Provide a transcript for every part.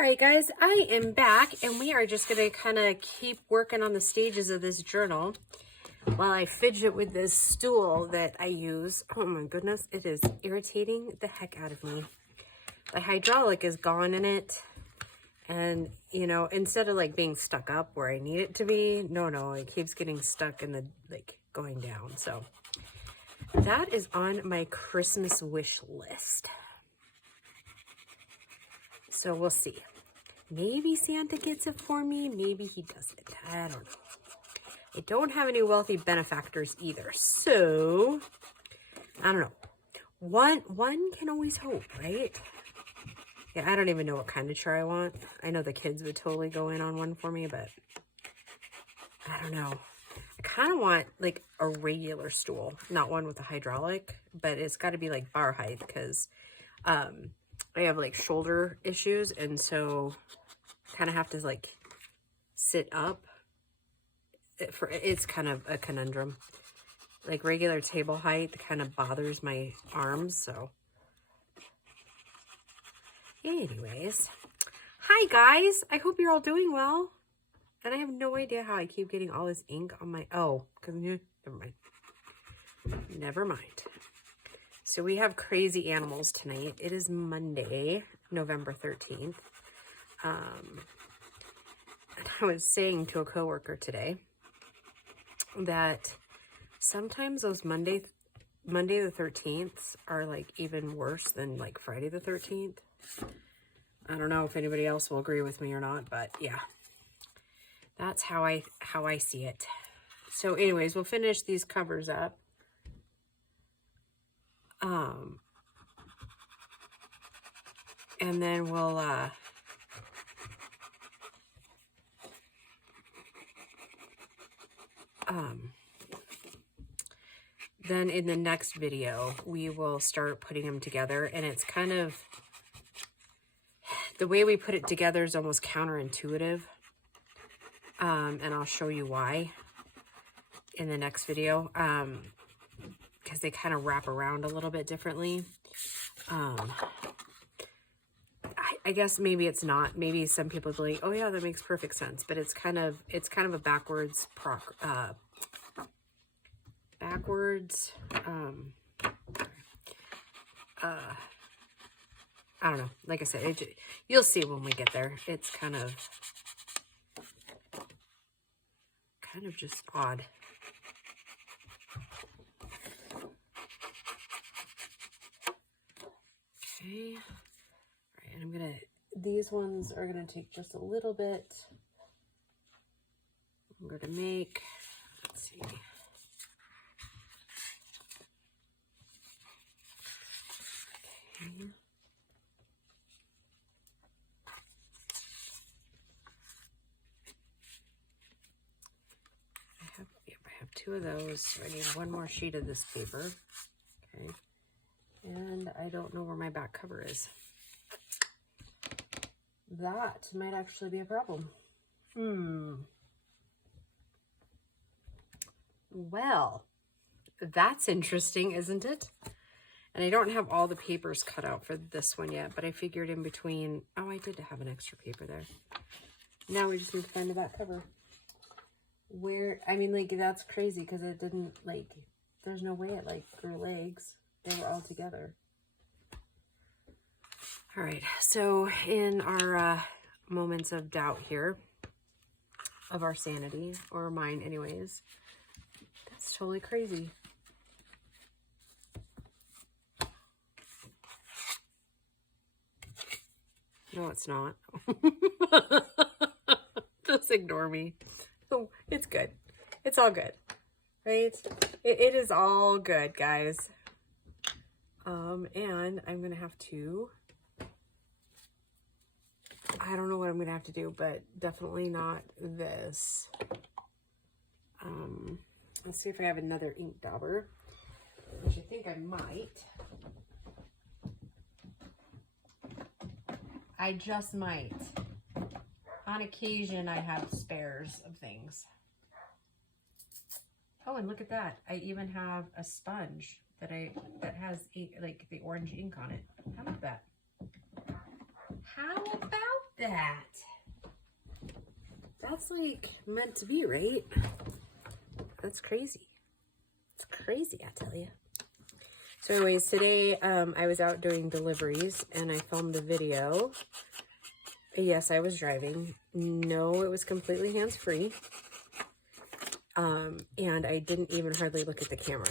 All right, guys, I am back, and we are just going to kind of keep working on the stages of this journal while I fidget with this stool that I use. Oh my goodness, it is irritating the heck out of me. The hydraulic is gone in it, and, you know, instead of, like, being stuck up where I need it to be, no, it keeps getting stuck in the, like, going down. So that is on my Christmas wish list. So we'll see. Maybe Santa gets it for me. Maybe he doesn't. I don't know. I don't have any wealthy benefactors either. So, I don't know. One can always hope, right? Yeah, I don't even know what kind of chair I want. I know the kids would totally go in on one for me, but I don't know. I kind of want like a regular stool, not one with a hydraulic, but it's got to be like bar height because I have like shoulder issues, and so kind of have to like sit up. It's kind of a conundrum. Like regular table height kind of bothers my arms, so anyways. Hi guys, I hope you're all doing well. And I have no idea how I keep getting all this ink on my, never mind. So we have crazy animals tonight. It is Monday, November 13th. And I was saying to a coworker today that sometimes those Monday the 13th are like even worse than like Friday the 13th. I don't know if anybody else will agree with me or not, but yeah, that's how I see it. So anyways, we'll finish these covers up. And then we'll then in the next video, we will start putting them together, and it's kind of, the way we put it together is almost counterintuitive. And I'll show you why in the next video, because they kind of wrap around a little bit differently. I guess maybe it's not. Maybe some people are like, oh yeah, that makes perfect sense. But it's kind of a backwards I don't know. Like I said, you'll see when we get there. It's kind of just odd. Okay. All right, and these ones are gonna take just a little bit longer to make. Let's see. Okay. I have two of those, so I need one more sheet of this paper. Okay. And I don't know where my back cover is. That might actually be a problem. Well, that's interesting, isn't it? And I don't have all the papers cut out for this one yet, but I figured in between, oh, I did have an extra paper there. Now we just need to find the back cover. I mean, like, that's crazy because it didn't, like, there's no way it, like, grew legs. They were all together. All right, so in our moments of doubt here, of our sanity, or mine anyways, that's totally crazy. No, it's not. Just ignore me. Oh, it's good. It's all good, right? It is all good, guys. And I'm going to have to, I don't know what I'm going to have to do, but definitely not this. Let's see if I have another ink dauber, which I think I might. I just might. On occasion, I have spares of things. Oh, and look at that. I even have a sponge that has like the orange ink on it. How about that? How about that. That's like meant to be, right? That's crazy. It's crazy, I tell you. So anyways, today I was out doing deliveries and I filmed a video. Yes, I was driving. No, it was completely hands-free. And I didn't even hardly look at the camera.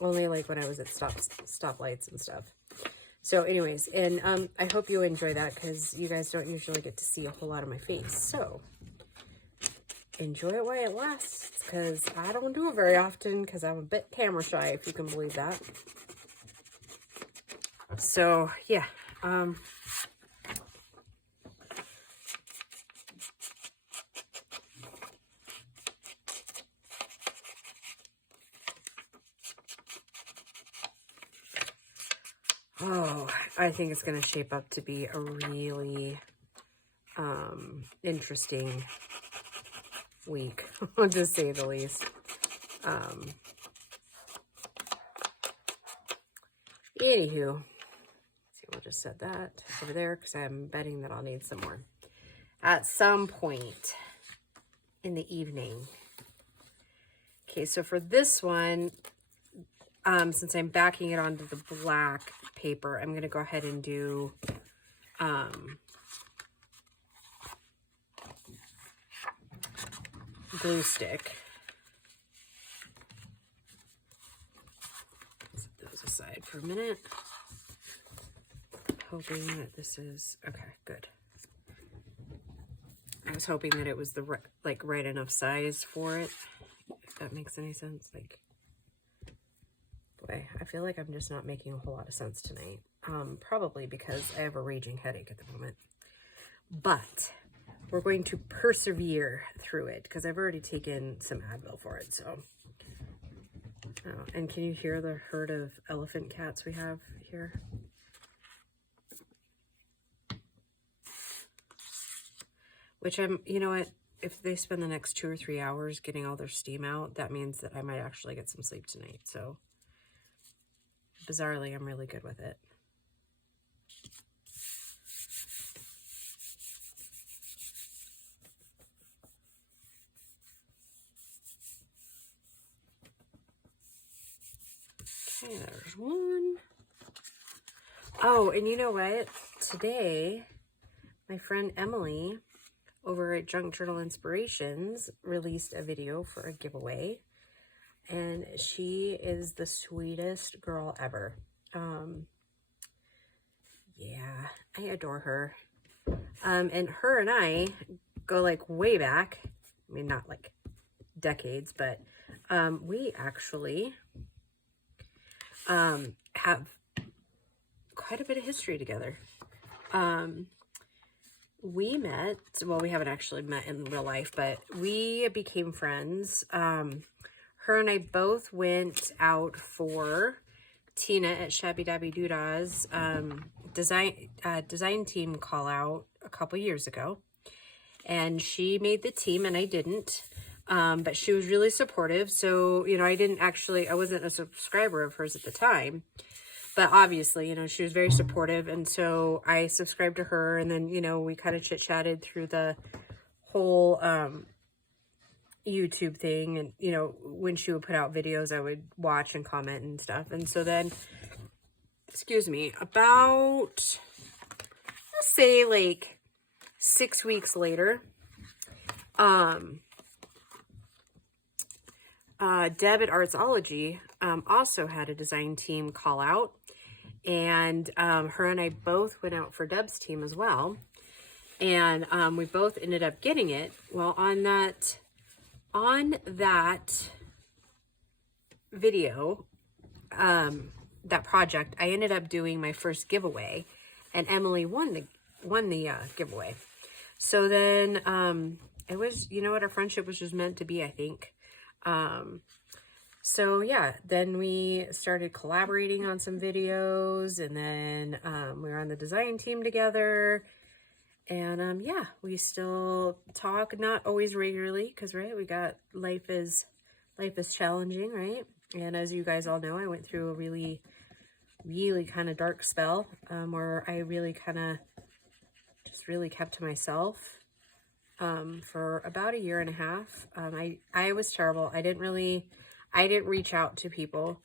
Only like when I was at stoplights and stuff. So anyways, and I hope you enjoy that because you guys don't usually get to see a whole lot of my face. So enjoy it while it lasts because I don't do it very often because I'm a bit camera shy, if you can believe that. So yeah, oh, I think it's going to shape up to be a really interesting week, to say the least. Anywho, see, we'll just set that over there because I'm betting that I'll need some more at some point in the evening. Okay, so for this one, since I'm backing it onto the black paper, I'm going to go ahead and do glue stick. Set those aside for a minute. Hoping that this is, okay, good. I was hoping that it was the right enough size for it, if that makes any sense. Like, boy, I feel like I'm just not making a whole lot of sense tonight. Probably because I have a raging headache at the moment. But we're going to persevere through it because I've already taken some Advil for it. So, oh, and can you hear the herd of elephant cats we have here? Which you know what? If they spend the next 2 or 3 hours getting all their steam out, that means that I might actually get some sleep tonight. So, bizarrely, I'm really good with it. Okay, there's one. Oh, and you know what? Today, my friend Emily over at Junk Journal Inspirations released a video for a giveaway. And she is the sweetest girl ever. Yeah, I adore her. And her and I go like way back. I mean, not like decades, but we actually have quite a bit of history together. We met, well, we haven't actually met in real life, but we became friends. Her and I both went out for Tina at Shabby Dabby Doodah's design team call out a couple years ago. And she made the team and I didn't. But she was really supportive. So, you know, I wasn't a subscriber of hers at the time. But obviously, you know, she was very supportive. And so I subscribed to her. And then, you know, we kind of chit-chatted through the whole YouTube thing. And, you know, when she would put out videos, I would watch and comment and stuff. And so then, excuse me, about, let's say like 6 weeks later, Deb at Artsology also had a design team call out, and her and I both went out for Deb's team as well, and we both ended up getting it. Well, on that video, that project, I ended up doing my first giveaway, and Emily won the giveaway. So then it was, you know what, our friendship was just meant to be, I think. So yeah, then we started collaborating on some videos, and then we were on the design team together, and yeah, we still talk, not always regularly, because right, we got life is challenging, right? And as you guys all know, I went through a really kind of dark spell, where I really kind of just really kept to myself for about 1.5 years. I was terrible. I didn't reach out to people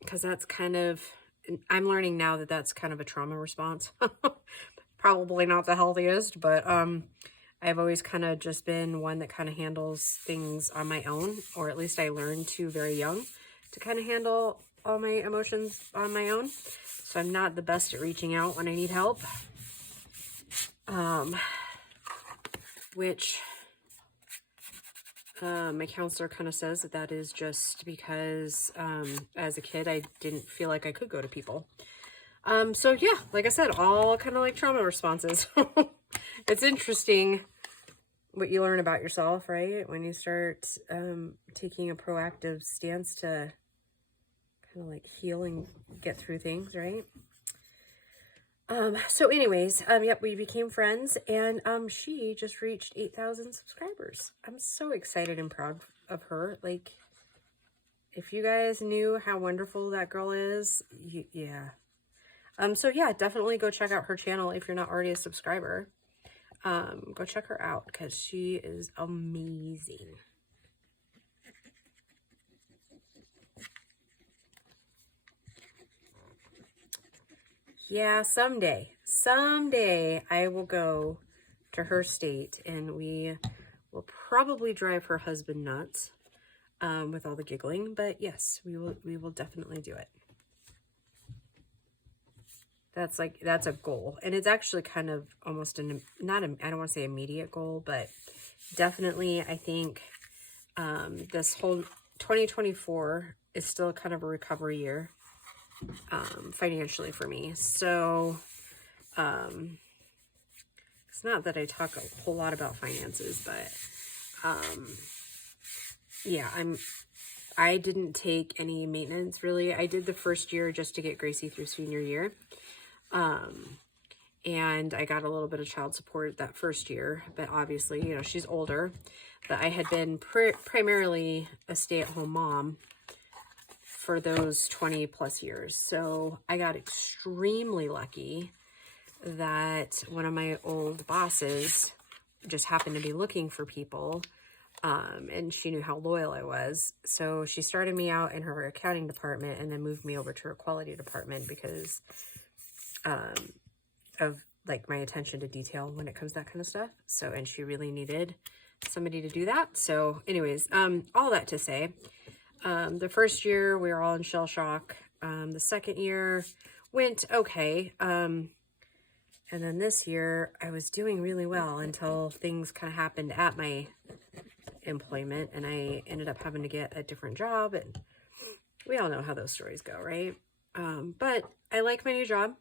because that's kind of, I'm learning now that that's kind of a trauma response. Probably not the healthiest, but I've always kind of just been one that kind of handles things on my own, or at least I learned to very young to kind of handle all my emotions on my own. So I'm not the best at reaching out when I need help. Which my counselor kind of says that is just because as a kid I didn't feel like I could go to people. So yeah, like I said, all kind of like trauma responses. It's interesting what you learn about yourself, right? When you start taking a proactive stance to kind of like heal and get through things, right? So anyways, yep, we became friends, and she just reached 8,000 subscribers. I'm so excited and proud of her. Like, if you guys knew how wonderful that girl is, yeah. So yeah, definitely go check out her channel if you're not already a subscriber. Go check her out because she is amazing. Yeah, someday I will go to her state and we will probably drive her husband nuts with all the giggling, but yes, we will definitely do it. That's a goal, and it's actually kind of almost I don't want to say immediate goal, but definitely I think this whole 2024 is still kind of a recovery year financially for me. So it's not that I talk a whole lot about finances, but yeah, I didn't take any maintenance really. I did the first year just to get Gracie through senior year. And I got a little bit of child support that first year, but obviously, you know, she's older, but I had been primarily a stay-at-home mom for those 20 plus years. So I got extremely lucky that one of my old bosses just happened to be looking for people. And she knew how loyal I was. So she started me out in her accounting department and then moved me over to her quality department because of like my attention to detail when it comes to that kind of stuff. So, and she really needed somebody to do that. So anyways, all that to say, the first year we were all in shell shock. The second year went okay. And then this year I was doing really well until things kind of happened at my employment and I ended up having to get a different job, and we all know how those stories go, right? But I like my new job.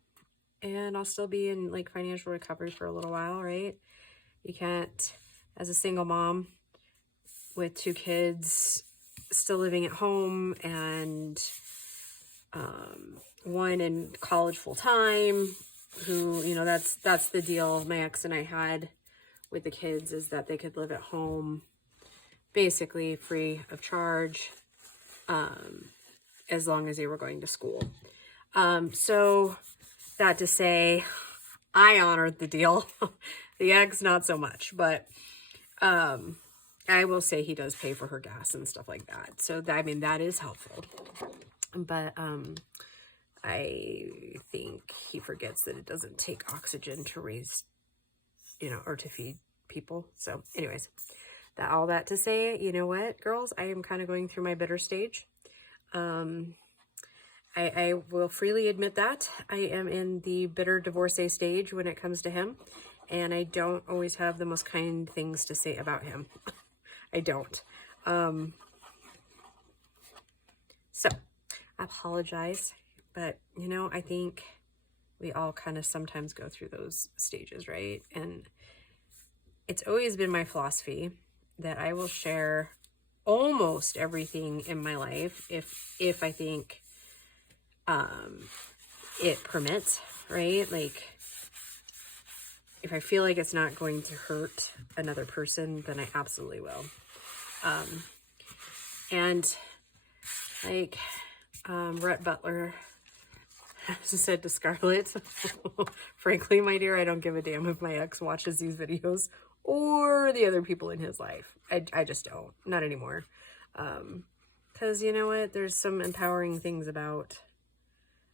And I'll still be in like financial recovery for a little while, right? You can't, as a single mom with 2 kids, still living at home, and one in college full time, who, you know, that's the deal my ex and I had with the kids, is that they could live at home basically free of charge as long as they were going to school. So that to say, I honored the deal. The ex, not so much, but I will say he does pay for her gas and stuff like that. So I mean, that is helpful. But I think he forgets that it doesn't take oxygen to raise, you know, or to feed people. So anyways, all that to say, you know what, girls, I am kind of going through my bitter stage. I will freely admit that I am in the bitter divorcee stage when it comes to him, and I don't always have the most kind things to say about him. I don't. So I apologize, but you know, I think we all kind of sometimes go through those stages, right? And it's always been my philosophy that I will share almost everything in my life if I think it permits, right? Like, if I feel like it's not going to hurt another person, then I absolutely will. And like Rhett Butler said to Scarlett, frankly, my dear, I don't give a damn if my ex watches these videos or the other people in his life. I just don't. Not anymore. Because you know what? There's some empowering things about...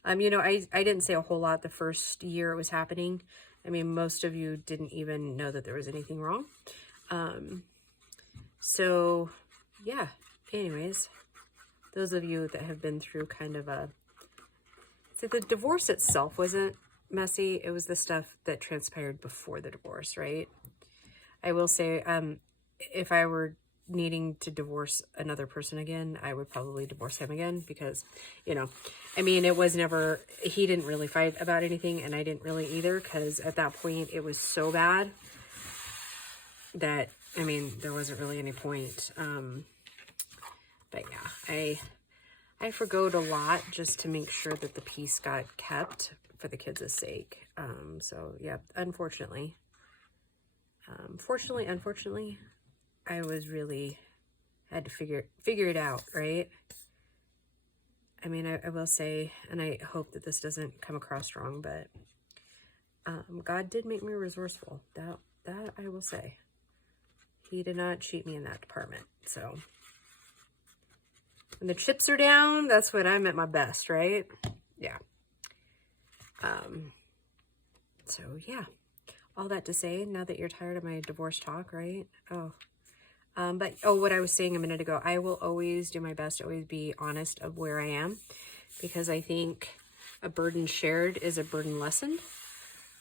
you know, I didn't say a whole lot the first year it was happening. I mean, most of you didn't even know that there was anything wrong. So, yeah. Anyways, those of you that have been through kind of a... See, the divorce itself wasn't messy. It was the stuff that transpired before the divorce, right? I will say, if I were needing to divorce another person again, I would probably divorce him again because, you know, I mean, it was never, he didn't really fight about anything and I didn't really either, because at that point it was so bad that, I mean, there wasn't really any point. But yeah, I forgoed a lot just to make sure that the peace got kept for the kids' sake. So yeah, unfortunately, unfortunately, I was really had to figure it out, right? I mean, I will say, and I hope that this doesn't come across wrong, but God did make me resourceful. That I will say. He did not cheat me in that department. So when the chips are down, that's when I'm at my best, right? Yeah. So yeah. All that to say, now that you're tired of my divorce talk, right? What I was saying a minute ago, I will always do my best to always be honest of where I am, because I think a burden shared is a burden lessened.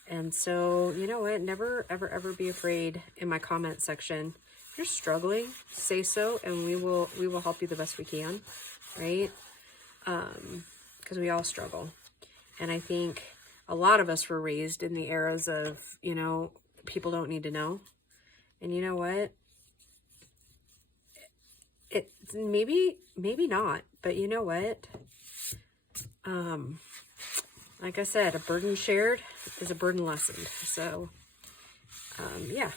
And so, you know what? Never, ever, ever be afraid in my comment section. If you're struggling, say so, and we will help you the best we can, right? Because we all struggle. And I think a lot of us were raised in the eras of, you know, people don't need to know. And you know what? It maybe not, but you know what? Like I said, a burden shared is a burden lessened. So, yeah.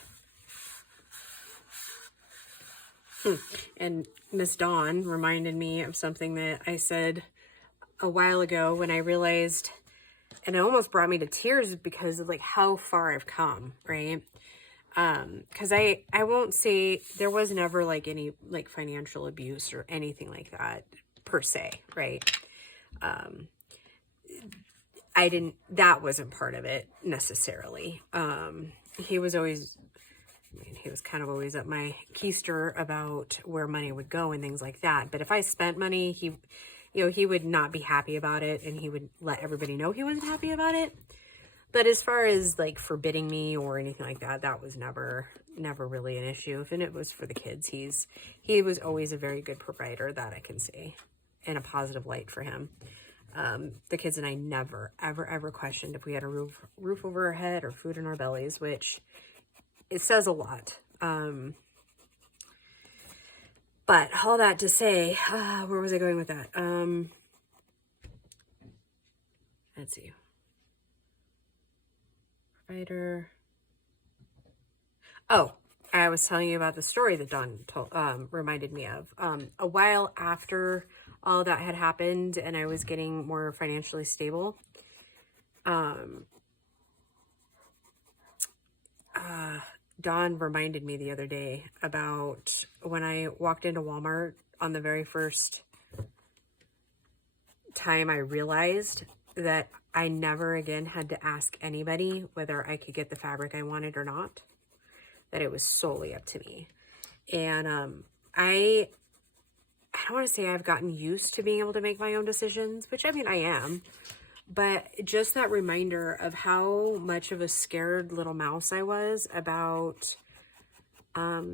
And Miss Dawn reminded me of something that I said a while ago when I realized, and it almost brought me to tears because of like how far I've come, right? Because I won't say there was never like any like financial abuse or anything like that per se, right? That wasn't part of it necessarily. He was always, I mean, he was kind of always up my keister about where money would go and things like that. But if I spent money, he would not be happy about it, and he would let everybody know he wasn't happy about it. But as far as like forbidding me or anything like that, that was never really an issue. And it was for the kids. He was always a very good provider, that I can say, in a positive light for him. The kids and I never, ever, ever questioned if we had a roof over our head or food in our bellies, which it says a lot. But all that to say, where was I going with that? Let's see. Provider. Oh, I was telling you about the story that Dawn reminded me of. A while after all that had happened and I was getting more financially stable, Dawn reminded me the other day about when I walked into Walmart on the very first time I realized that I never again had to ask anybody whether I could get the fabric I wanted or not, that it was solely up to me. And I don't want to say I've gotten used to being able to make my own decisions, which I mean I am, but just that reminder of how much of a scared little mouse I was about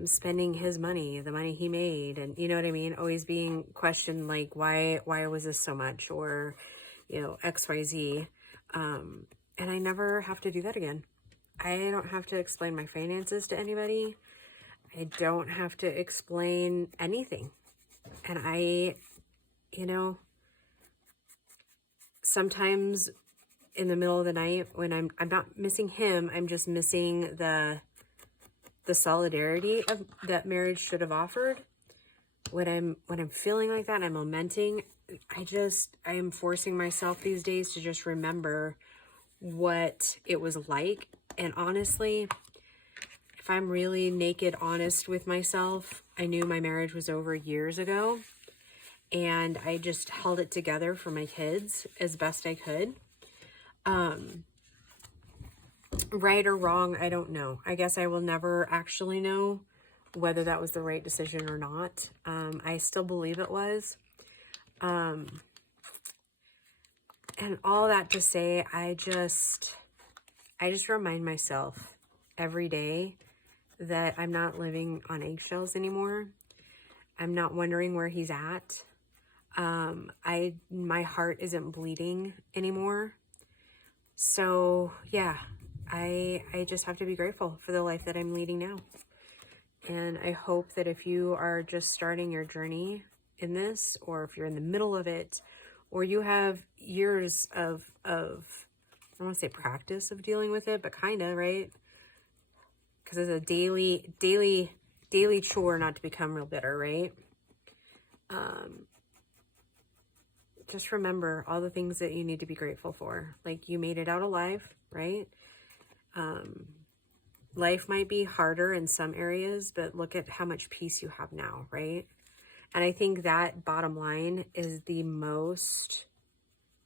spending his money, the money he made, and you know what I mean? Always being questioned like, why was this so much? Or, you know, XYZ. And I never have to do that again. I don't have to explain my finances to anybody. I don't have to explain anything. And I, you know, sometimes in the middle of the night when I'm not missing him, I'm just missing the solidarity of that marriage should have offered. When I'm feeling like that and I'm lamenting, I am forcing myself these days to just remember what it was like. And honestly, if I'm really naked honest with myself, I knew my marriage was over years ago, and I just held it together for my kids as best I could. Right or wrong, I don't know. I guess I will never actually know whether that was the right decision or not. I still believe it was. And all that to say, I just remind myself every day that I'm not living on eggshells anymore. I'm not wondering where he's at. My heart isn't bleeding anymore. So yeah, I just have to be grateful for the life that I'm leading now. And I hope that if you are just starting your journey in this, or if you're in the middle of it, or you have years of I don't want to say practice of dealing with it, but kind of, right? Because it's a daily chore not to become real bitter, right? Just remember all the things that you need to be grateful for. Like, you made it out alive, right? Life might be harder in some areas, but look at how much peace you have now, right? And I think that bottom line is the most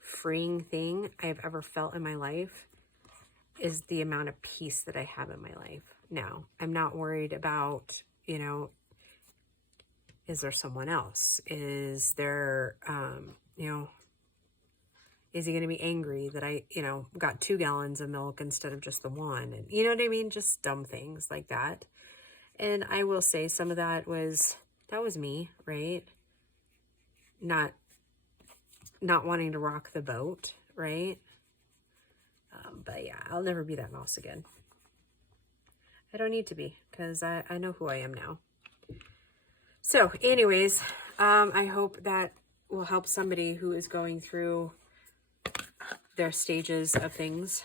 freeing thing I've ever felt in my life, is the amount of peace that I have in my life now. I'm not worried about, you know, is there someone else? Is there, you know, is he going to be angry that I, you know, got 2 gallons of milk instead of just the 1? And you know what I mean? Just dumb things like that. And I will say some of that was me, right? Not wanting to rock the boat, right? But yeah, I'll never be that mouse again. I don't need to be, because I know who I am now. So anyways, I hope that will help somebody who is going through their stages of things.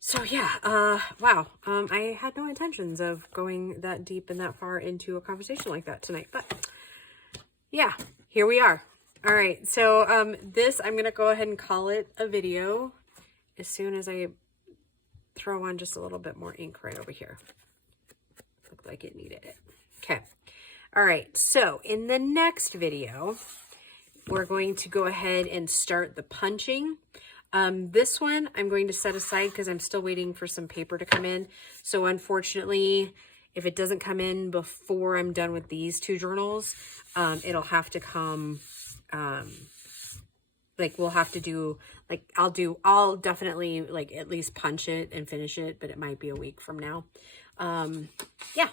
So yeah, wow. I had no intentions of going that deep and that far into a conversation like that tonight, but yeah, here we are. All right, so this, I'm gonna go ahead and call it a video as soon as I throw on just a little bit more ink right over here. Looked like it needed it. Okay. All right, so in the next video, we're going to go ahead and start the punching. This one I'm going to set aside because I'm still waiting for some paper to come in. So unfortunately, if it doesn't come in before I'm done with these 2 journals, it'll have to come, like, we'll have to do, like, I'll definitely, like, at least punch it and finish it, but it might be a week from now. Yeah.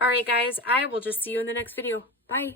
All right, guys, I will just see you in the next video. Bye.